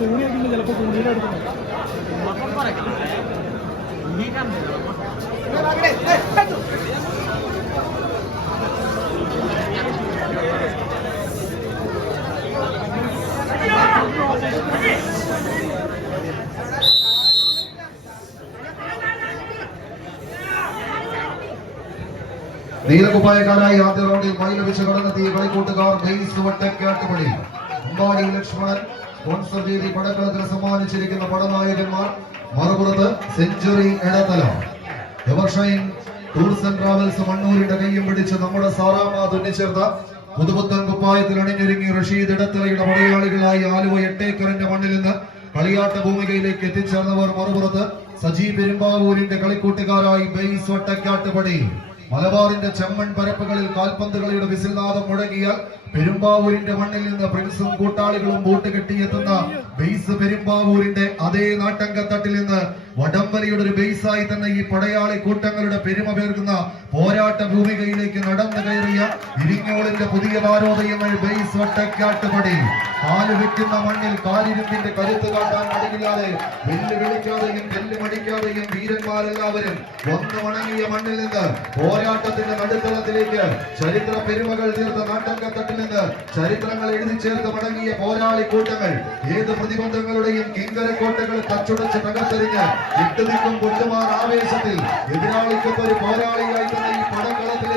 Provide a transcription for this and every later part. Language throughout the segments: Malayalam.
തൂണിയൊക്കെ ചിലപ്പോൾ തൂണിയിലെടുക്കുന്നത് നീലകുപ്പായക്കാരായി ആദ്യ റൗണ്ടിൽ മൈ ലഭിച്ച കടന്നെത്തിയ കളിക്കൂട്ടുകാർ ബെയ്സ് വട്ടക്കാട്ടുപടി അമ്പാടി ലക്ഷ്മണൻ സ്പോൺസർ പടക്കളത്തിന് സമ്മാനിച്ചിരിക്കുന്ന പടനായകന്മാർ മറുപുറത്ത് Century Edathalam Evershine Tours and Travels മണ്ണൂരിന്റെ കയ്യും പിടിച്ച് നമ്മുടെ സാറാമ തുന്നിച്ചേർത്ത പുതുപുത്തൻ കുപ്പായത്തിൽ അണിഞ്ഞൊരുങ്ങി റഷീദ് ഇടത്തലയുടെ പടയാളികളായി ആലുവ എട്ടേക്കറിന്റെ മണ്ണിൽ നിന്ന് കളിയാട്ട ഭൂമികയിലേക്ക് എത്തിച്ചേർന്നവർ മറുപുറത്ത് സജി പെരുമ്പാവൂരിന്റെ കളിക്കൂട്ടുകാരായി ബെയ്സ് വട്ടക്കാട്ടുപടി. മലബാറിന്റെ ചെമ്മൺ പരപ്പുകളിൽ കാൽപന്തുകളിയുടെ കളിയുടെ മുഴങ്ങിയ മുഴങ്ങിയാൽ പെരുമ്പാവൂരിന്റെ മണ്ണിൽ നിന്ന് പ്രിൻസും കൂട്ടാളികളും ബോട്ട് കെട്ടിയെത്തുന്ന ബേസ് പെരുമ്പാവൂരിന്റെ അതേ നാട്ടങ്കത്തട്ടിൽ നിന്ന് വടംവലിയുടെ ഒരു ബേസായി തന്നെ ഈ പടയാളി കൂട്ടങ്ങളുടെ പെരുമ പേർക്കുന്ന പോരാട്ട ഭൂമികയിലേക്ക് നടന്നു കയറിയ ഇരിങ്ങോളിന്റെ പുതിയ ഭാരോദയങ്ങൾ ബേസ് ഒട്ടക്കാട്ടുപടി കാൽ വെക്കുന്ന മണ്ണിൽ കാലിരുമ്പിന്റെ കരുത്ത് കാട്ടാൻ മടിയില്ലാതെ വെല്ലുവിളിക്കാതെയും വെല്ലുമടിക്കാതെയും വീരന്മാരെല്ലാവരും ഒന്ന് വണങ്ങിയ മണ്ണിൽ നിന്ന് പോരാട്ടത്തിന്റെ നടുത്തളത്തിലേക്ക് ചരിത്ര പെരുമകൾ തീർത്ത നാട്ടങ്കത്തട്ടിൽ നിന്ന് ചരിത്രങ്ങൾ എഴുതി ചേർത്ത് മടങ്ങിയ പോരാളി കൂട്ടങ്ങൾ. ഏത് പ്രതിബന്ധങ്ങളുടെയും കിങ്കരക്കോട്ടകൾ തച്ചുടച്ച് തകർത്തെറിഞ്ഞ് ഇട്ടുനിൽക്കും പൊട്ടുമാർ ആവേശത്തിൽ. എതിരാളിക്കൊപ്പം ഒരു പോരാളിയായി തന്നെ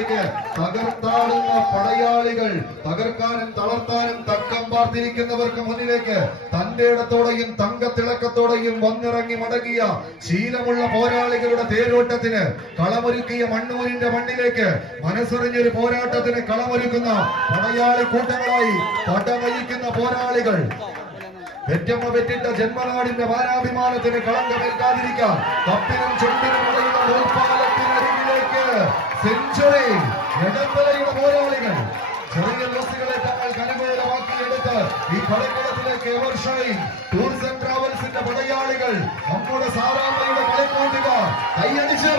ഈ തകർത്താടുന്ന പടയാളികൾ തകർക്കാനും തളർത്താനും തക്കം പാർത്തിരിക്കുന്നവർക്ക് മുന്നിലേക്ക് തന്റെ ഇടത്തോടെയും തങ്കത്തിളക്കത്തോടെയും വന്നിറങ്ങി മടങ്ങിയ ശീലമുള്ള പോരാളികളുടെ തേരോട്ടത്തിന് കളമൊരുക്കിയ മണ്ണൂരിന്റെ മണ്ണിലേക്ക് മനസ്സറിഞ്ഞൊരു പോരാട്ടത്തിന് കളമൊരുക്കുന്ന പടയാളി കൂട്ടങ്ങളായി പടവഹിക്കുന്ന പോരാളികൾ. പെറ്റമ്മ പെറ്റിട്ട ജന്മനാടിന്റെ മാനാഭിമാനത്തിന് കളങ്കമേൽക്കാതിരിക്കാൻ കപ്പിനും ചുണ്ടിനും ഇടയുള്ള നൂൽപ്പാലത്തിനരികിലേക്ക് സെഞ്ചുറി പോരാളികൾ ചെറിയ ലോസുകളെ തങ്ങൾക്ക് അനുകൂലമാക്കിയെടുത്ത് ഈ കളിക്കളത്തിലേക്ക് എവർഷൈൻ ആൻഡ് ട്രാവൽസിന്റെ പടയാളികൾ നമ്മുടെ സാറാമ്മയുടെ കളിക്കൂട്ടുക കൈയടിച്ച്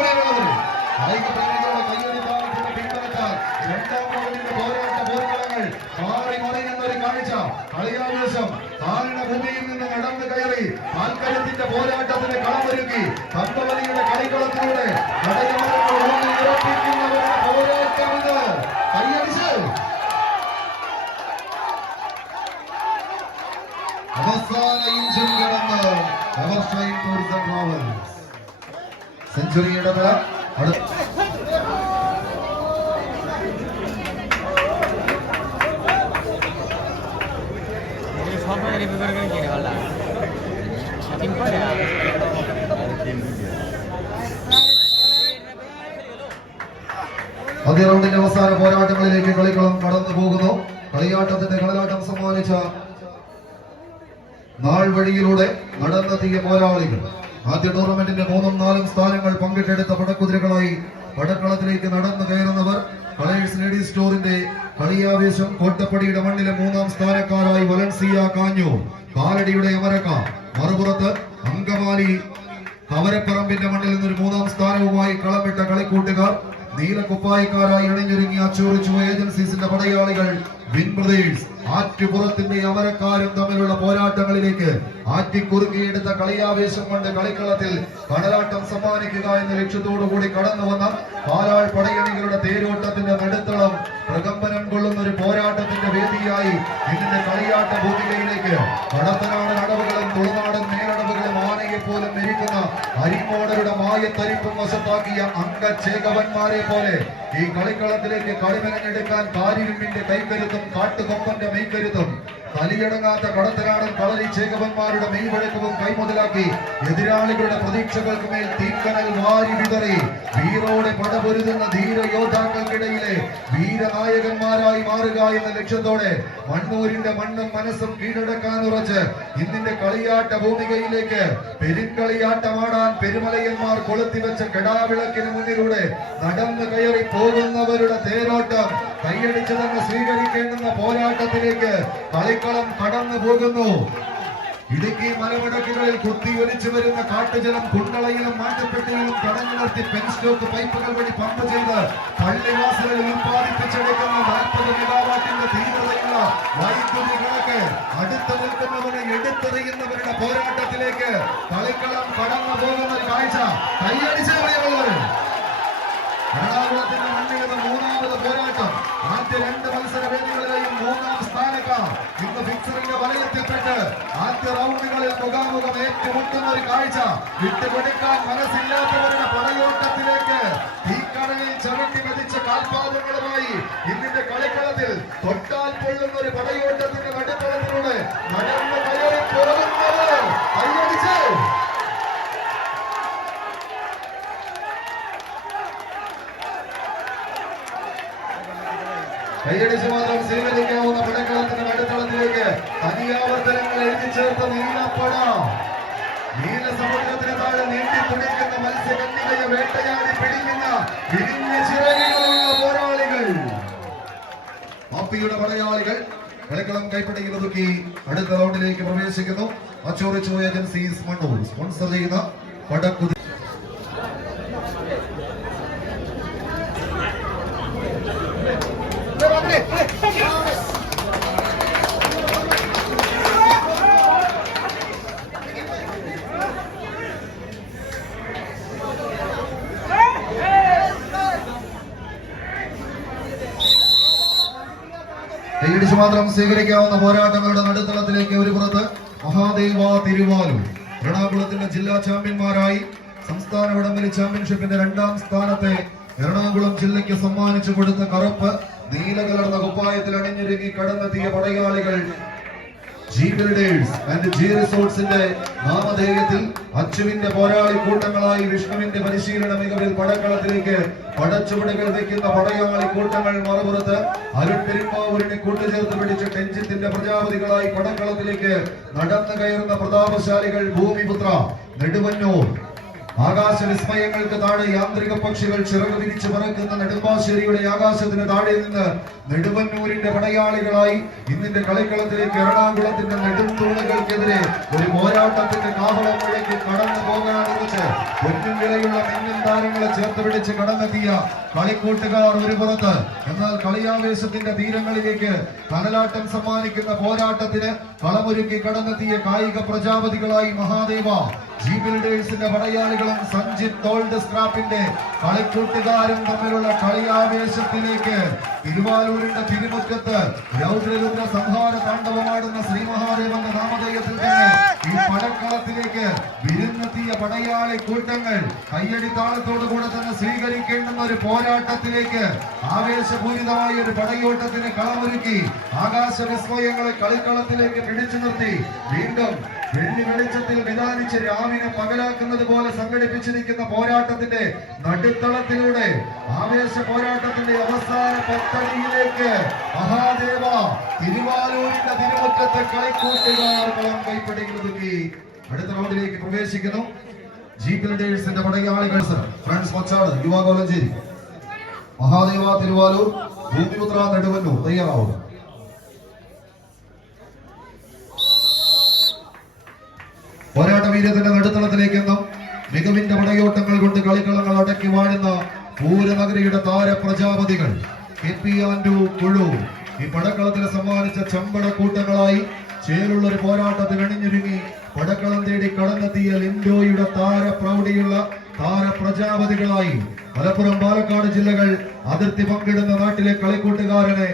രണ്ടാം പോരാട്ട മാറി കാഴ്ച. ഭൂമിയിൽ നിന്ന് നടന്നു കയറി താൽക്കര്യത്തിന്റെ പോരാട്ടത്തിന് കളമൊരുക്കി പന്തവലിയുടെ കളിക്കളത്തിലൂടെ ഫാസ്റ്റ് റൗണ്ടിന്റെ അവസാന പോരാട്ടങ്ങളിലേക്ക് കളികളും കടന്നു പോകുന്നു. കളിയാട്ടത്തിന്റെ കളിയാട്ടം സമ്മാനിച്ച നാൾ വഴിയിലൂടെ നടന്നെത്തിയ പോരാളികൾ. ആദ്യ ടൂർണമെന്റിന്റെ മൂന്നും നാലും സ്ഥാനങ്ങൾ പങ്കിട്ടെടുത്ത പടക്കുതിരകളായി പടക്കളത്തിലേക്ക് നടന്നു കയറുന്നവർ കളേഴ്സ് ലേഡീസ് സ്റ്റോറിന്റെ കളിയാവേശം കോട്ടപ്പടിയുടെ മണ്ണിലെ മൂന്നാം സ്ഥാനക്കാരായി വലൻസിയ കാഞ്ഞു കാലടിയുടെ അമരക്ക. മറുപുറത്ത് അങ്കമാലി കവരപ്പറമ്പിന്റെ മണ്ണിൽ നിന്നൊരു മൂന്നാം സ്ഥാനവുമായി കളമിട്ട കളിക്കൂട്ടുകാർ നീലക്കുപ്പായക്കാരായി ഇണഞ്ഞൊരുങ്ങി അച്ചൂറിച്ചു ഏജൻസീസിന്റെ പടയാളികൾ വിൻ ആറ്റുപുറത്തിന്റെ അവരക്കാരും തമ്മിലുള്ള പോരാട്ടങ്ങളിലേക്ക് ആറ്റിക്കുറുക്കിയെടുത്ത കളിയാവേശം കൊണ്ട് കളിക്കളത്തിൽ കടലാട്ടം സമ്മാനിക്കുക എന്ന ലക്ഷ്യത്തോടു കൂടി കടന്നു വന്ന പാലാൾ പടയണികളുടെ തേരോട്ടത്തിന്റെ നടുത്തളം പ്രകമ്പനം കൊള്ളുന്ന ഒരു പോരാട്ടത്തിന്റെ വേദിയായി ഇതിന്റെ കളിയാട്ട ഭൂമികയിലേക്ക് കടത്തനാടൻ അടവുകളും തുളുനാടൻ മേലടവുകളും ആനയെ പോലും മെരിക്കുന്ന അരിമോടരുടെ മായത്തരിപ്പും വശത്താക്കിയ അംഗചേകവന്മാരെ പോലെ ഈ കളിക്കളത്തിലേക്ക് കളിമരഞ്ഞെടുക്കാൻ കാരിവിമ്മിന്റെ കൈക്കരുത്തും കാട്ടുകൊമ്പന്റെ മെയ്ക്കരുത്തും തലിയടങ്ങാത്ത കടത്തനാടൻ കളരി ചേകവന്മാരുടെ മെയ്വഴക്കവും കൈമുതലാക്കി എതിരാളികളുടെ പ്രതീക്ഷകൾക്ക് മേൽ തീക്കനൽ വാരി വിതറി വീറോടെ പടപൊരുതുന്ന ധീര യോദ്ധാക്കൾക്കിടയിലെ വീരനായകന്മാരായി മാറുക എന്ന ലക്ഷ്യത്തോടെ മണ്ണൂരിന്റെ മണ്ണും മനസ്സും കീഴടക്കാൻ ഉറച്ച് ഇന്നിന്റെ കളിയാട്ട ഭൂമികയിലേക്ക് പെരുങ്കളിയാട്ടമാടാൻ പെരുമലയന്മാർ കൊളുത്തിവെച്ച കെടാവിളക്കിന് മുന്നിലൂടെ നടന്നു കയറി പോകുന്നവരുടെ തേരോട്ടം കൈയടിച്ചു തന്നെ സ്വീകരിക്കേണ്ടുന്ന പോരാട്ടത്തിലേക്ക് കളിക്കളം കടന്നു പോകുന്നു. ഇടുക്കി മലമുടക്കുകളിൽ കുത്തി ഒലിച്ചു വരുന്ന കാട്ടുജലം കുണ്ടളയിലും മാറ്റപ്പെട്ടിലും തടഞ്ഞു നിർത്തി പെൻസ്റ്റോക്ക് പൈപ്പുകൾ വഴി പമ്പ് ചെയ്ത് പള്ളിവാസലിൽ ഉൽപ്പാദിപ്പിച്ചെടുക്കുന്ന നാൽപ്പത് മെഗാവാട്ടിന്റെ തീവ്രതയുള്ള വൈദ്യുതി കണക്ക് അടുത്ത് നിൽക്കുന്നവരെ എടുത്തു എടുത്തെറിയുന്നവരുടെ പോരാട്ടത്തിലേക്ക് കളിക്കളം കടന്നു പോകുന്ന കാഴ്ച കൈയടിച്ച് എറണാകുളത്തിന്റെ മണ്ണിൽ മൂന്നാമത് പോരാട്ടം. ആദ്യ രണ്ട് മത്സര സ്ഥാനക്കാർ ഇന്ന് ഫിക്സറിന്റെ വലയത്തിൽപ്പെട്ട് ആദ്യ റൗണ്ടുകളിൽ മുഖാമുഖം ഏറ്റുമുട്ടുന്ന ഒരു കാഴ്ച വിട്ടുകൊടുക്കാൻ മനസ്സില്ലാത്തവരുടെ പടയോട്ടത്തിലേക്ക് തീക്കടലിൽ ചവിട്ടി മതിച്ച കാൽപാദങ്ങളുമായി ഇന്നിന്റെ കളിക്കളത്തിൽ തൊട്ടാൽ പൊള്ളുന്ന ഒരു പടയോട്ടത്തിന്റെ നടുത്തളത്തിലൂടെ കയറി പോകുന്നത് കൈയടിച്ച് കൈയടിച്ച് മാത്രം സ്വീകരിക്കാവുന്ന പടക്കളത്തിന്റെ നടുത്തളത്തിലേക്ക് തനിയാവർത്തനങ്ങൾ എഴുതി ചേർത്ത നീലപ്പട നീലസമുദ്രത്തിന് താഴെ നീട്ടി തുടിക്കുന്ന മത്സ്യകന്യകയെ വേട്ടയാടി പിടിക്കുന്ന വിരിഞ്ഞ ചിറകുകളുള്ള പോരാളികൾ. പാപ്പിയുടെ പടയാളികൾ കളിക്കളം കൈപ്പിടിയിൽ ഒതുക്കി അടുത്ത റൗണ്ടിലേക്ക് പ്രവേശിക്കുന്നു. അച്ചോറിച്ചോ ഏജൻസീസ് മണ്ണൂർ സ്പോൺസർ ചെയ്യുന്ന പടക്കുതി കൈയടിച്ച് മാത്രം സ്വീകരിക്കാവുന്ന പോരാട്ടങ്ങളുടെ നടുത്തളത്തിലേക്ക് ഒരു പുറത്ത് മഹാദേവ തിരുവാലൂർ എറണാകുളത്തിന്റെ ജില്ലാ ചാമ്പ്യന്മാരായി സംസ്ഥാന വടംവലി ചാമ്പ്യൻഷിപ്പിന്റെ രണ്ടാം സ്ഥാനത്തെ എറണാകുളം ജില്ലയ്ക്ക് സമ്മാനിച്ചു കൊടുത്ത കറുപ്പ് നീല കലർന്ന കുപ്പായത്തിൽ അണിഞ്ഞൊരുങ്ങി കടന്നെത്തിയ പടയാളികൾ. ജി ബിൽഡേഴ്സ് ആൻഡ് ജി റിസോർട്സിന്റെ നാമധേയത്തിൽ അച്ചുവിന്റെ പോരാളി കൂട്ടങ്ങളായി വിഷ്ണുവിന്റെ പരിശീലന മികവിൽ പടക്കളത്തിലേക്ക് പടച്ചുവടുകൾ വെക്കുന്ന പടയാളി കൂട്ടങ്ങൾ മറുപുറത്ത് അരുൺ പെരുമ്പാവൂരിനെ കൂട്ടുചേർത്ത് പിടിച്ച ടെഞ്ചിത്തിന്റെ പ്രജാപതികളായി പടക്കളത്തിലേക്ക് നടന്നു കയറുന്ന പ്രതാപശാലികൾ ഭൂമിപുത്ര നെടുവന്നൂർ. ആകാശ വിസ്മയങ്ങൾക്ക് താഴെ യാന്ത്രിക പക്ഷികൾ ചിറക് തിരിച്ചു പറക്കുന്ന നെടുമ്പാശ്ശേരിയുടെ ആകാശത്തിന് താഴെ നിന്ന് നെടുവന്നൂരിന്റെ പടയാളികളായി ഇന്നിന്റെ കളിക്കളത്തിലേക്ക് എറണാകുളത്തിന്റെ നെടുംതൂണുകൾക്കെതിരെ ഒരു പോരാട്ടത്തിന്റെ കാഹളം കടന്നു പോകാനെന്ന് പൊന്നും വിലയുള്ള മിന്നും താരങ്ങളെ ചേർത്ത് പിടിച്ച് കടന്നെത്തിയ കളിക്കൂട്ടുകാർ ഒരു പുറത്ത്. എന്നാൽ കളിയാവേശത്തിന്റെ തീരങ്ങളിലേക്ക് കനലാട്ടം സമ്മാനിക്കുന്ന പോരാട്ടത്തിന് കളമൊരുക്കി കടന്നെത്തിയ കായിക പ്രജാപതികളായി മഹാദേവ ജി പടയാളികളും സഞ്ജിത് തോൾഡ് സ്ക്രാപ്പിന്റെ കളിക്കൂട്ടുകാരും തമ്മിലുള്ള കളിയാവേശത്തിലേക്ക് തിരുവാലൂരിന്റെ തിരുമുക്കത്ത് രൗദ്രരുദ്ര സംഹാര താണ്ഡവമാടുന്ന ശ്രീ മഹാദേവന്റെ നാമധേയത്തിൽ തന്നെ ഈ പടക്കളത്തിലേക്ക് വിരുന്നെത്തിയ പടയാളി കൂട്ടങ്ങൾ കയ്യടി താളത്തോടു കൂടെ തന്നെ സ്വീകരിക്കേണ്ടുന്ന ഒരു പോരാട്ടത്തിലേക്ക് ആവേശപൂരിതമായ ഒരു പടയോട്ടത്തിന് കളമൊരുക്കി ആകാശ വിസ്മയങ്ങളെ കളിക്കളത്തിലേക്ക് പിടിച്ചു നിർത്തി. വീണ്ടും വെള്ളി വെളിച്ചത്തിൽ വിധാനിച്ച് രാവിനെ പകലാക്കുന്നത് പോലെ സംഘടിപ്പിച്ചിരിക്കുന്ന പോരാട്ടത്തിന്റെ നടുത്തളത്തിലൂടെ ആവേശ പോരാട്ടത്തിന്റെ അവസാന പത്തടിയിലേക്ക് മഹാദേവ തിരുവാലൂരിന്റെ തിരുമുറ്റത്തെ കളിക്കൂട്ടുകാർ കളം കൈപ്പിടിക്കുന്നതുക്കി അടുത്ത റൗണ്ടിലേക്ക് പ്രവേശിക്കുന്നു. ജി ബിൽഡേഴ്സിന്റെ പടയാളികൾ ഫ്രണ്ട്സ് മച്ചാട് യുവ കോലഞ്ചേരി. മഹാദേവ തിരുവാലൂർ ഭൂമിപുത്ര നെടുവന്നൂർ തയ്യാറാവുക പോരാട്ട വീര്യത്തിന്റെ നടുത്തളത്തിലേക്ക് എന്നും മികവിന്റെ പടയോട്ടങ്ങൾ കൊണ്ട് കളിക്കളങ്ങൾ അടക്കി വാഴുന്ന പൂരനഗരിയുടെ താര പ്രജാപതികൾ കെ പി ആൻഡു കുഴു ഈ പടക്കളത്തിന് സമ്മാനിച്ച ചമ്പട ചേലുള്ള ഒരു പോരാട്ടത്തിൽ അണിഞ്ഞൊരുങ്ങി പടക്കളം തേടി കടന്നെത്തിയ ലിൻഡോയുടെ താര പ്രൗഢിയുള്ള താര പ്രജാപതികളായി മലപ്പുറം പാലക്കാട് ജില്ലകൾ അതിർത്തി പങ്കിടുന്ന നാട്ടിലെ കളിക്കൂട്ടുകാരനെ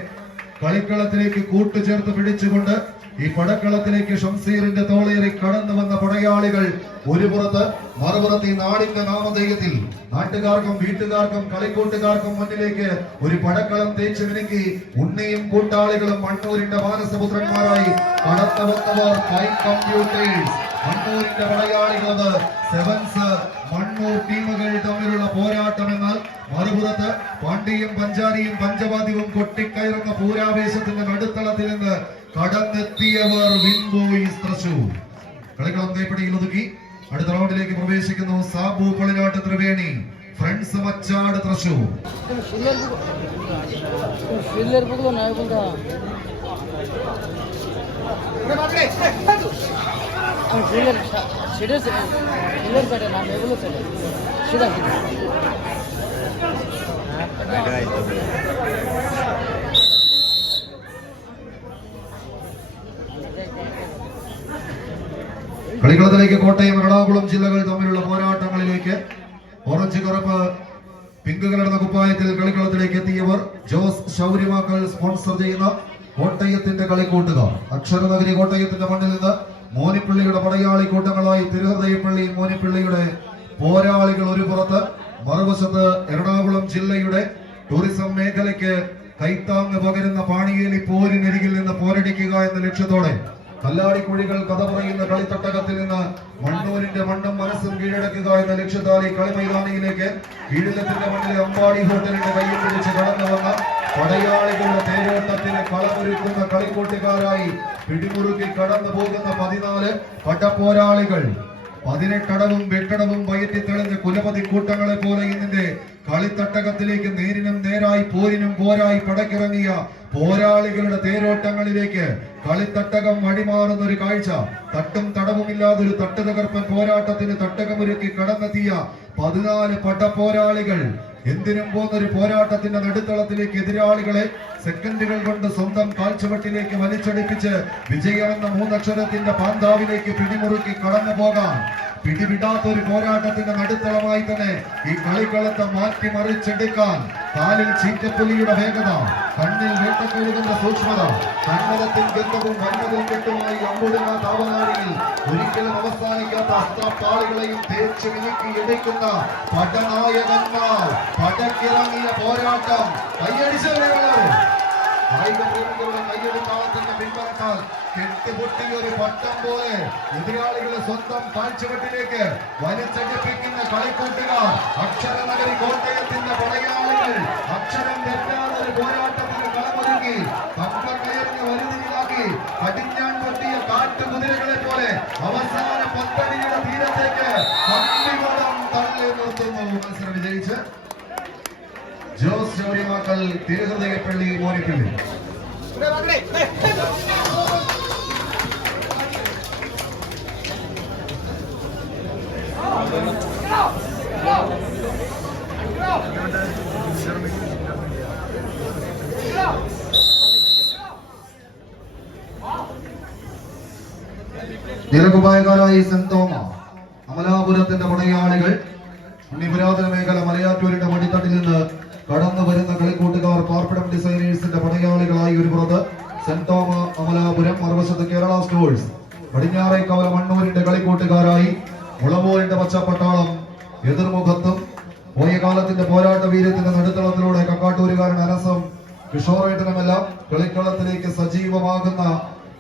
കളിക്കളത്തിലേക്ക് കൂട്ടുചേർത്ത് പിടിച്ചുകൊണ്ട് ഈ പടക്കളത്തിലേക്ക് ഷംസീറിന്റെ തോളേറി കടന്നു വന്ന പടയാളികൾ ഒരു പുറത്ത് മറുപുറത്ത് ഈ നാടിന്റെ നാമധേയത്തിൽ നാട്ടുകാർക്കും വീട്ടുകാർക്കും കളിക്കൂട്ടുകാർക്കും മുന്നിലേക്ക് ഒരു പടക്കളം തേച്ചു മിനുക്കി ഉണ്ണിയും കൂട്ടാളികളും മണ്ണൂരിന്റെ മാനസപുത്രന്മാരായി കടന്നു കമ്പ്യൂട്ടേഴ്സ് മണ്ണൂരിന്റെ പടയാളികളത് സെവൻസ് മണ്ണൂർ ടീമുകൾ തമ്മിലുള്ള പോരാട്ടം എന്നാൽ മറുപുറത്ത് പാണ്ഡ്യയും പഞ്ചാരിയും പഞ്ചവാദ്യവും കൊട്ടിക്കയറുന്ന പൂരാവേശത്തിന്റെ നടുത്തളത്തിൽ നിന്ന് കടന്നെത്തിയവർ വിൻബോയിസ് തൃശൂർ. കളിക്കളം കൈപ്പിടിയിൽ ഒതുക്കി. അടുത്ത റൗണ്ടിലേക്ക് പ്രവേശിക്കുന്നു സാബു പള്ളിലോട്ട് ത്രിവേണി. ഫ്രണ്ട്സ് വച്ചാട് തൃശൂർ. ಸಿದ್ಧಾಂತ കളിക്കളത്തിലേക്ക് കോട്ടയം എറണാകുളം ജില്ലകൾ തമ്മിലുള്ള പോരാട്ടങ്ങളിലേക്ക് ഓറഞ്ച് കറുപ്പ് പിങ്ക് കലർന്ന കുപ്പായത്തിൽ കളിക്കളത്തിലേക്ക് എത്തിയവർ ജോസ് ശൗര്യമാക്കൾ സ്പോൺസർ ചെയ്യുന്ന കോട്ടയത്തിന്റെ കളിക്കൂട്ടുകാർ. അക്ഷരനഗരി കോട്ടയത്തിന്റെ മണ്ണിൽ നിന്ന് മോനിപ്പിള്ളിയുടെ പടയാളി കൂട്ടങ്ങളായി തിരുഹൃദയപ്പള്ളി മോനിപ്പിള്ളിയുടെ പോരാളികൾ ഒരു പുറത്ത് മറുവശത്ത് എറണാകുളം ജില്ലയുടെ ടൂറിസം മേഖലയ്ക്ക് കൈത്താങ് പകരുന്ന പാണിയേലി പോരിനരികിൽ നിന്ന് പോരടിക്കുക എന്ന ലക്ഷ്യത്തോടെ കല്ലാടിക്കുഴികൾ കഥ പറയുന്ന കളിത്തട്ടകത്തിൽ നിന്ന് മണ്ണൂരിന്റെ മണ്ണും മനസ്സും കീഴടക്കുക എന്ന ലക്ഷ്യത്താൽ കളി കളിമൈതാനിയിലേക്ക് കീഴിലത്തിന്റെ മണ്ണിലെ അമ്പാടി ഹോട്ടലിന്റെ കയ്യിൽ പിടിച്ച് കടന്നു വന്ന പടയാളികളുടെ തേരോട്ടത്തിന് കളമൊരുക്കുന്ന കളിക്കൂട്ടുകാരായി പിടിമുറുക്കി കടന്നു പോകുന്ന പതിനാല് പട്ടപ്പോരാളികൾ പതിനെട്ടടവും വെട്ടടവും വയറ്റി തെളിഞ്ഞ കുലപതി കൂട്ടങ്ങളെ പോലെ ഇതിന്റെ കളിത്തട്ടകത്തിലേക്ക് നേരിനും നേരായി പോരിനും പോരായി പടക്കിറങ്ങിയ പോരാളികളുടെ തേരോട്ടങ്ങളിലേക്ക് കളിത്തട്ടകം വഴിമാറുന്ന ഒരു കാഴ്ച. തട്ടും തടവുമില്ലാതെ ഒരു തട്ട് തകർപ്പൻ പോരാട്ടത്തിന് തട്ടകമൊരുക്കി കടന്നെത്തിയ പതിനാല് പട്ടപ്പോരാളികൾ എന്തിനും പോന്നൊരു പോരാട്ടത്തിന്റെ നടുത്തളത്തിലേക്ക് എതിരാളികളെ സെക്കൻഡുകൾ കൊണ്ട് സ്വന്തം കാൽച്ചുവട്ടിലേക്ക് വലിച്ചടിപ്പിച്ച് വിജയമെന്ന മൂന്നക്ഷരത്തിന്റെ പാന്താവിലേക്ക് പിടിമുറുക്കി കടന്നു പോകാം. പിടിവിടാത്ത ഒരു പോരാട്ടത്തിന്റെ നടുത്തളമായി തന്നെ ഈ കളിക്കളത്തെ മാറ്റിമറിച്ചെടുക്കാൻ കാലിൽ ചീറ്റപ്പുലിയുടെ വേഗത കണ്ണിൽ വേട്ടക്കഴുകുന്ന സൂക്ഷ്മത കണ്ണലത്തിൽ ഗന്ധവും വന്നതിൽ കെട്ടുമായി അമ്പുടുന്ന താവനാടിയിൽ ഒരിക്കലും അവസാനിക്കാത്ത അസ്ത്രപ്പാളികളെയും തേച്ച് മിനുക്കി എടുക്കുന്ന പടനായകന്മാർ പടക്കിറങ്ങിയ പോരാട്ടം പിൻബലത്താൽ കെട്ടുപൊട്ടിയ ഒരു പട്ടം പോലെ എതിരാളികളെ സ്വന്തം കാഴ്ചവെട്ടിലേക്ക് വലിച്ചടിപ്പിക്കുന്ന കളിക്കൂട്ടുകാർ. അക്ഷരനഗരി കോട്ടയത്തിന്റെ പടയാളികൾ അക്ഷരം തെറ്റാതെ ഒരു പോരാട്ടത്തിന് കളമൊരുക്കി കമ്പം കയറിന് വരുതിയിലാക്കി കടിഞ്ഞാൻ പൊട്ടിയ കാട്ടുകുതിരകളെ പോലെ അവസാന പത്തടിയുടെ തീരത്തേക്ക് തള്ളി നിർത്തുന്നു. മത്സരം വിജയിച്ച് ജോസ് ജോലിമാക്കൽ തിരുഹൃദയപ്പള്ളി മോനിപ്പള്ളി നിലകുപായകാരായി സെന്തോമ തോമ അമലാപുരത്തിന്റെ പടയാളികൾ പുണ്യപുരാതന മേഖല മലയാറ്റൂരിന്റെ മടിത്തട്ടിൽ നിന്ന് കടന്നു വരുന്ന കളിക്കൂട്ടുകാർ പാർപ്പിടം ഡിസൈനേഴ്സിന്റെ പടയാളികളായി ഒരു പുറത്ത് സെന്റ് തോമ അമലാപുരം മറുവശത്ത് കേരള സ്റ്റോഴ്സ്. പടിഞ്ഞാറേക്കവല മണ്ണൂരിന്റെ കളിക്കൂട്ടുകാരായി മുളമൂരിന്റെ പച്ചപ്പട്ടാളം എതിർമുഖത്തും പോയ കാലത്തിന്റെ പോരാട്ട വീര്യത്തിന്റെ നടുത്തളത്തിലൂടെ കക്കാട്ടൂരുകാരൻ അനസം കിഷോറേട്ടനുമെല്ലാം കളിക്കളത്തിലേക്ക് സജീവമാകുന്ന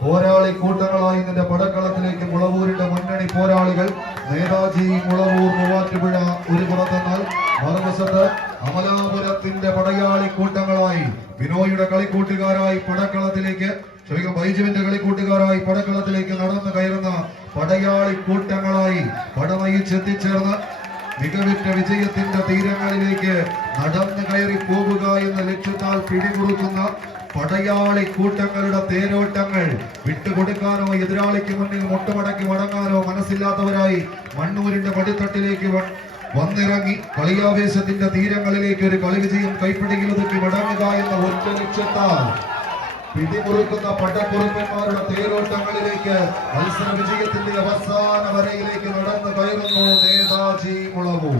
പോരാളി കൂട്ടങ്ങളായി നിന്റെ പടക്കളത്തിലേക്ക് മുളവൂരിന്റെ മുന്നണി പോരാളികൾ നേതാജി മുളവൂർ മൂവാറ്റുപുഴ ഒരു പുറത്തെന്നാൽ മറുവശത്ത് അമലാപുരത്തിന്റെ പടയാളി കൂട്ടങ്ങളായി ബിനോയുടെ കളിക്കൂട്ടുകാരായി പടക്കളത്തിലേക്ക് ക്ഷമിക്കണം ബൈജുവിന്റെ കളിക്കൂട്ടുകാരായി പടക്കളത്തിലേക്ക് നടന്നു കയറുന്ന പടയാളി കൂട്ടങ്ങളായി പടനയിച്ചെത്തിച്ചേർന്ന് മികവിറ്റ വിജയത്തിന്റെ തീരങ്ങളിലേക്ക് നടന്നു കയറി പോകുക എന്ന ലക്ഷ്യത്താൽ പിടികുറുക്കുന്ന പടയാളി കൂട്ടങ്ങളുടെ തേരോട്ടങ്ങൾ വിട്ടുകൊടുക്കാനോ എതിരാളിക്ക് മുന്നിൽ മുട്ടുമടക്കി മടങ്ങാനോ മനസ്സില്ലാത്തവരായി മണ്ണൂരിന്റെ പടിത്തട്ടിലേക്ക് വന്നിറങ്ങി കളിയാവേശത്തിന്റെ തീരങ്ങളിലേക്ക് ഒരു കളി വിജയം കൈപ്പിടിയിലൊതുക്കി മടങ്ങുക എന്ന ഒറ്റ ലക്ഷ്യത്താൽ പിടിമുറുക്കുന്ന പട്ടക്കുറുപ്പന്മാരുടെ തേരോട്ടങ്ങളിലേക്ക് മത്സര വിജയത്തിന്റെ അവസാന വരയിലേക്ക് നടന്നു കയറുന്നു നേതാജി മുളവു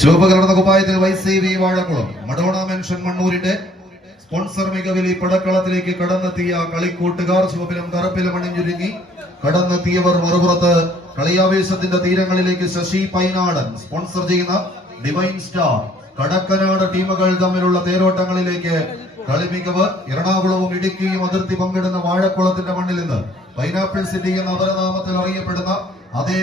ചുവപ്പ് കലർന്ന കുപ്പായത്തിൽ Y C V Vazhakkulam Madonna Mansion മണ്ണൂരിന്റെ sponsor മികവിൽ ഈ പടക്കളത്തിലേക്ക് കടന്നെത്തിയ കളിക്കൂട്ടുകാർ ചുവപ്പിലും കറുപ്പിലും അണിഞ്ഞുരുങ്ങി. കടന്നെത്തിയവർ മറുപുറത്ത് കളിയാവേശത്തിന്റെ തീരങ്ങളിലേക്ക് ശശി പൈനാടൻ സ്പോൺസർ ചെയ്യുന്ന ഡിവൈൻ സ്റ്റാർ. കടക്കനാട് ടീമുകൾ തമ്മിലുള്ള തേരോട്ടങ്ങളിലേക്ക് കളി മികവ് എറണാകുളവും ഇടുക്കിയും അതിർത്തി പങ്കിടുന്ന വാഴക്കുളത്തിന്റെ മണ്ണിൽ നിന്ന് പൈനാപ്പിൾ സിറ്റി എന്ന അപരനാമത്തിൽ അറിയപ്പെടുന്ന അതേ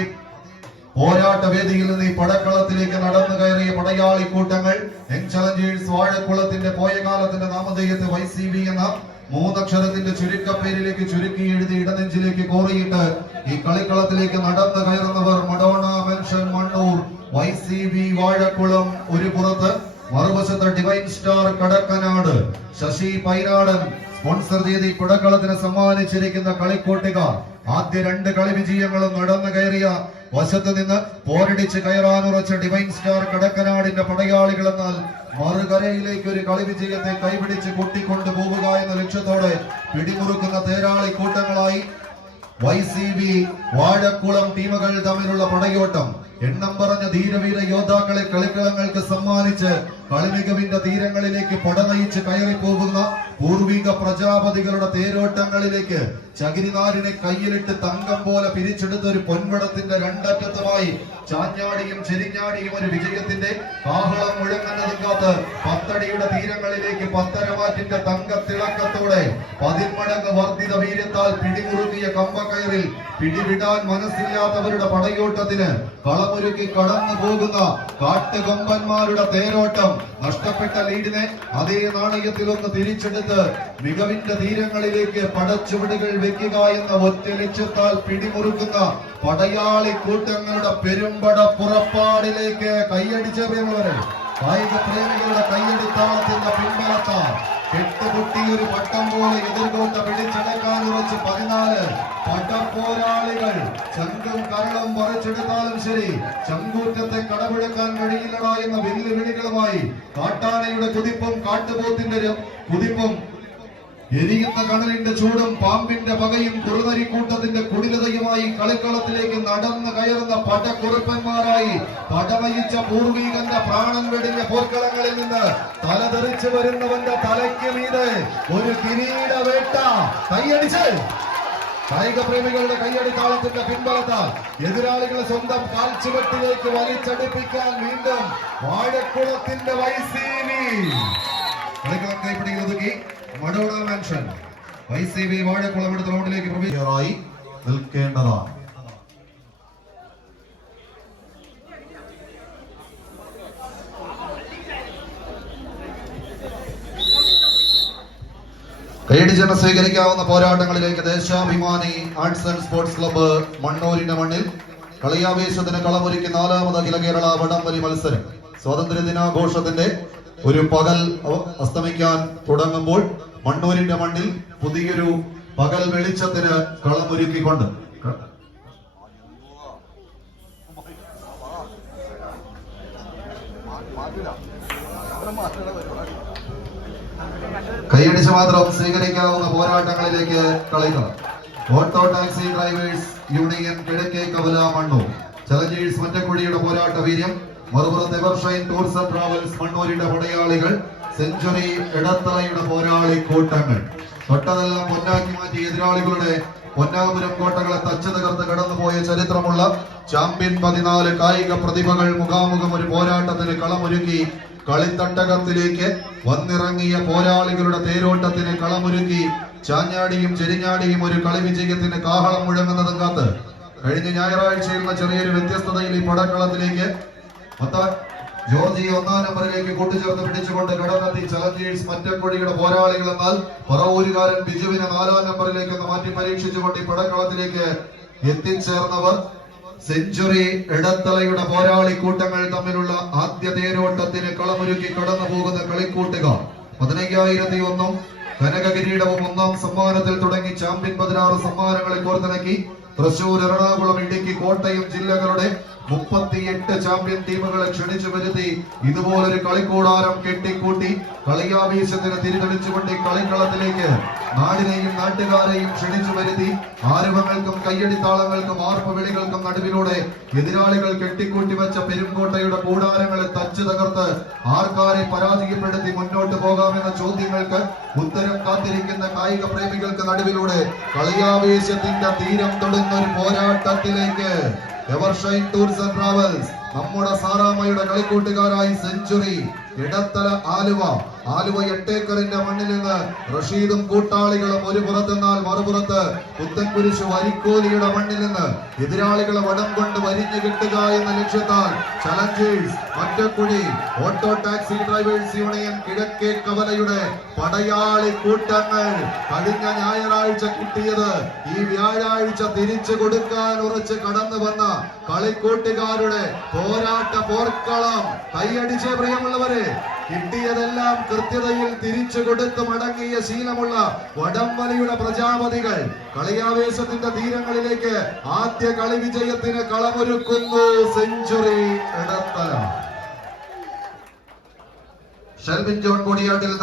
പോരാട്ട വേദിയിൽ നിന്ന് ഈ പടക്കളത്തിലേക്ക് നടന്നു കയറിയ പടയാളി കൂട്ടങ്ങൾ യങ് ചലഞ്ചേഴ്സ് വാഴക്കുളത്തിന്റെ പോയ കാലത്തിന്റെ നാമധേയത്തെ വൈ സി ബി എന്ന മൂന്നക്ഷരത്തിന്റെ ചുരുക്കപ്പേരിലേക്ക് ചുരുക്കി എഴുതി ഇടനെഞ്ചിലേക്ക് കോറിയിട്ട് ഈ കളിക്കളത്തിലേക്ക് നടന്നു കയറുന്നവർ Madonna Mansion Mannur Y C B Vazhakkulam ഒരു പുറത്ത് മറുവശത്ത് Divine Star Kadakkanad Sasi Painadan. Sponsor ചെയ്ത് കുടക്കളത്തിന് സമ്മാനിച്ചിരിക്കുന്ന കളിക്കോട്ടുകാർ ആദ്യ രണ്ട് കളി വിജയങ്ങളും നടന്നു കയറിയ വശത്ത് നിന്ന് പോരടിച്ച് കയറാനുറച്ച ഡിവൈൻ സ്റ്റാർ കടക്കനാടിന്റെ പടയാളികൾ എന്നാൽ മറുകരയിലേക്ക് ഒരു കളി വിജയത്തെ കൈപിടിച്ച് കൊട്ടിക്കൊണ്ടു പോവുക എന്ന ലക്ഷ്യത്തോടെ പിടിമുറുക്കുന്ന തേരാളി കൂട്ടങ്ങളായി വൈ സി ബി വാഴക്കുളം ടീമുകൾ തമ്മിലുള്ള പടയോട്ടം. എണ്ണം പറഞ്ഞ ധീരവീര യോദ്ധാക്കളെ കളിക്കളങ്ങൾക്ക് സമ്മാനിച്ച് കളിമികവിന്റെ തീരങ്ങളിലേക്ക് പടനയിച്ച് കയറി പോകുന്ന പൂർവിക പ്രജാപതികളുടെ തേരോട്ടങ്ങളിലേക്ക് ചകിരിനാരിനെ കയ്യിലിട്ട് തങ്കം പോലെ പിരിച്ചെടുത്ത ഒരു പൊൻവടത്തിന്റെ രണ്ടറ്റത്തുമായി ചാഞ്ഞാടിയും ചെരിഞ്ഞാടിയും ഒരു വിജയത്തിന്റെ കാഹളം മുഴങ്ങുന്നതും കാത്ത് പത്തടിയുടെ തീരങ്ങളിലേക്ക് പത്തരമാറ്റിന്റെ തങ്കത്തിളക്കത്തോടെ പതിന്മടങ്ങ് വർദ്ധിത വീര്യത്താൽ പിടിമുറുകിയ കമ്പക്കയറിൽ പിടിവിടാൻ മനസ്സില്ലാത്തവരുടെ പടയോട്ടത്തിന് കളമൊരുക്കി കടന്നു പോകുന്ന കാട്ടുകൊമ്പന്മാരുടെ തേരോട്ടം നഷ്ടപ്പെട്ട ലീഡിനെ അതേ നാണയത്തിലൊന്ന് തിരിച്ചെടുത്ത് മികവിന്റെ തീരങ്ങളിലേക്ക് പടച്ചുവടുകൾ വെക്കുക എന്ന ഒറ്റ ലക്ഷ്യത്താൽ പിടിമുറുക്കുന്ന പടയാളി കൂട്ടങ്ങളുടെ പെരുമ്പട പുറപ്പാടിലേക്ക് കൈയടിച്ചവരെ കായിക പ്രേമികളുടെ കൈയടിത്താളത്തിന്റെ പിൻബലത്താൽ കെട്ടുകുട്ടി ഒരു പട്ടം പോലെ എതിർകോട്ട പിടിച്ചടക്കാൻ ഉറച്ച് പതിനാല് പടപ്പോരാളികൾ ചങ്കും കരളും പറിച്ചെടുത്താലും ശരി ചങ്കൂറ്റത്തെ കടപിഴക്കാൻ കഴിയില്ലടാ എന്ന വെല്ലുവിളികളുമായി കാട്ടാനയുടെ കുതിപ്പും കാട്ടുപോത്തിന്റെ കുതിപ്പും എരിയുന്ന കടലിന്റെ ചൂടും പാമ്പിന്റെ പകയും കുറുനരിക്കൂട്ടത്തിന്റെ കുടിലതയുമായി കളിക്കളത്തിലേക്ക് നടന്ന് കയറുന്ന പടക്കുറുപ്പന്മാരായി പടവയിച്ച പൂർവീകന്റെ പ്രാണൻ വെടിഞ്ഞ പോർക്കളങ്ങളിൽ നിന്ന് തലതെറിച്ചു വരുന്നവന്റെ തലയ്ക്ക് മീതെ ഒരു കിരീട വേട്ട. കൈയടിച്ച്. കായിക പ്രേമികളുടെ കയ്യടിത്താളത്തിന്റെ പിൻബലത്താൽ എതിരാളികളെ സ്വന്തം കാൽച്ചുവട്ടിലേക്ക് വലിച്ചടിപ്പിക്കാൻ വീണ്ടും വാഴക്കുളത്തിന്റെ വൈസീനി കളിക്കളം കൈപ്പിടിയിൽ Madonna Mansion Y C B Vazhakkulam എടുത്ത റൗണ്ടിലേക്ക് പ്രവേശിക്കാറായി നിൽക്കേണ്ടതാണ്. കൈയടിച്ചെണ്ണ സ്വീകരിക്കാവുന്ന പോരാട്ടങ്ങളിലേക്ക് Deshabhimani Arts and Sports Club മണ്ണൂരിന്റെ മണ്ണിൽ കളിയാവേശത്തിന് കളമൊരുക്കി നാലാമത് അഖില കേരള വടംവലി മത്സരം. സ്വാതന്ത്ര്യ ദിനാഘോഷത്തിന്റെ ഒരു പകൽ അസ്തമിക്കാൻ തുടങ്ങുമ്പോൾ മണ്ണൂരിന്റെ മണ്ണിൽ പുതിയൊരു പകൽ വെളിച്ചത്തിന് കളമൊരുക്കിക്കൊണ്ട്. കൈയടിച്ച് മാത്രം സ്വീകരിക്കാവുന്ന പോരാട്ടങ്ങളിലേക്ക് കളിക്കണം. ഓട്ടോ ടാക്സി ഡ്രൈവേഴ്സ് യൂണിയൻ കിഴക്കേ കവല മണ്ണൂർ. ചലഞ്ചേഴ്സ് മറ്റക്കുഴിയുടെ പോരാട്ട വീര്യം മറുപുറത്ത് എവർഷൈൻ ടൂർസ് ആൻഡ് ട്രാവൽസ് മണ്ണൂരിന്റെ പടയാളികൾ സെഞ്ചുറി ഇടത്തറയുടെ പോരാളി കൂട്ടങ്ങൾ. തൊട്ടതെല്ലാം പൊന്നാക്കി മാറ്റി എതിരാളികളുടെ പൊന്നാപുരം കോട്ടകളെ തച്ചു തകർത്ത് കടന്നുപോയ ചരിത്രമുള്ള ചാമ്പ്യൻ പതിനാല് കായിക പ്രതിഭകൾ മുഖാമുഖം ഒരു പോരാട്ടത്തിന് കളമൊരുക്കി കളിത്തട്ടകത്തിലേക്ക് വന്നിറങ്ങിയ പോരാളികളുടെ തേരോട്ടത്തിന് കളമൊരുക്കി ചാഞ്ഞാടിയും ചെരിഞ്ഞാടിയും ഒരു കളി വിജയത്തിന് കാഹളം മുഴങ്ങുന്നതും കാത്ത് കഴിഞ്ഞ ഞായറാഴ്ചയിൽ ചെറിയൊരു വ്യത്യസ്തതയിൽ ഈ പടക്കളത്തിലേക്ക് ജോർജി ഒന്നാം നമ്പറിലേക്ക് കൂട്ടിച്ചേർത്ത് പിടിച്ചുകൊണ്ട് കടന്നെത്തി ചലഞ്ചേഴ്സ് മറ്റക്കുഴിയുടെ പോരാളികൾ എന്നാൽ പറവൂരുകാരൻ ബിജുവിനെ നാലാം നമ്പറിലേക്ക് ഒന്ന് മാറ്റി പരീക്ഷിച്ചുകൊണ്ട് ഈ പടക്കളത്തിലേക്ക് എത്തിച്ചേർന്നവർ സെഞ്ചുറി ഇടത്തലയുടെ പോരാളി കൂട്ടങ്ങൾ തമ്മിലുള്ള ആദ്യ തേരോട്ടത്തിന് കളമൊരുക്കി കടന്നു പോകുന്ന കളിക്കൂട്ടുകാർ. പതിനയ്യായിരത്തി ഒന്നും കനകകിരീടവും ഒന്നാം സമ്മാനത്തിൽ തുടങ്ങി ചാമ്പ്യൻ പതിനാറ് സമ്മാനങ്ങളെ കോർത്തിണക്കി. തൃശൂർ എറണാകുളം ഇടുക്കി കോട്ടയം ജില്ലകളുടെ മുപ്പത്തിയെട്ട് ചാമ്പ്യൻ ടീമുകളെ ക്ഷണിച്ചു വരുത്തി. ഇതുപോലൊരു കളിക്കൂടാരം കെട്ടിക്കൂട്ടി. കളിയാവേശത്തിന് തിരിതെളിച്ചുകൊണ്ട് കളിക്കളത്തിലേക്ക് നാടിനെയും നാട്ടുകാരെയും ക്ഷണിച്ചു വരുത്തി. ആരവങ്ങൾക്കും കയ്യടിത്താളങ്ങൾക്കും ആർപ്പ് വിളികൾക്കും നടുവിലൂടെ എതിരാളികൾ കെട്ടിക്കൂട്ടി വെച്ച പെരുങ്കോട്ടയുടെ കൂടാരങ്ങളെ തച്ചു തകർത്ത് ആർക്കാരെ പരാജയപ്പെടുത്തി മുന്നോട്ട് പോകാമെന്ന ചോദ്യങ്ങൾക്ക് ഉത്തരം കാത്തിരിക്കുന്ന കായിക പ്രേമികൾക്ക് നടുവിലൂടെ കളിയാവേശത്തിന്റെ തീരം തൊടുന്ന ഒരു പോരാട്ടത്തിലേക്ക് എവർഷൈൻ ടൂർസ് ആൻഡ് ട്രാവൽസ് നമ്മുടെ സാറാമ്മയുടെ കളിക്കൂട്ടുകാരായി സെഞ്ചുറി ഇടത്തല ആലുവ ആലുവ എട്ടേക്കറിന്റെ മണ്ണിൽ നിന്ന് റഷീദും കൂട്ടാളികളും ഒരു പുറത്തെന്നാൽ മറുപുറത്ത് പുത്തൻകുരിശ് വരിക്കോലിയുടെ മണ്ണിൽ നിന്ന് എതിരാളികളെ വടം കൊണ്ട് വരിഞ്ഞു കിട്ടുക എന്ന ലക്ഷ്യത്താൽ Challengers Mattakuzhi auto taxi drivers union കിഴക്കേ കവലയുടെ പടയാളി കൂട്ടങ്ങൾ. കഴിഞ്ഞ ഞായറാഴ്ച കിട്ടിയത് ഈ വ്യാഴാഴ്ച തിരിച്ചു കൊടുക്കാൻ ഉറച്ച് കടന്നു വന്ന കളിക്കൂട്ടുകാരുടെ പോരാട്ട പോർക്കളം. കൈയടിച്ച് പ്രിയമുള്ളവരെ കിട്ടിയതെല്ലാം കൃത്യതയിൽ തിരിച്ചു കൊടുത്ത് മടങ്ങിയ ശീലമുള്ള വടംവലിയുടെ പ്രജാപതികൾ കളിയാവേശത്തിന്റെ തീരങ്ങളിലേക്ക് ആദ്യ കളി വിജയത്തിന് കളമൊരുക്കുന്നു സെഞ്ചുറി ഇടത്തല. ഷെൽവിൻ ജോൺ കൊടിയാട്ടിൽ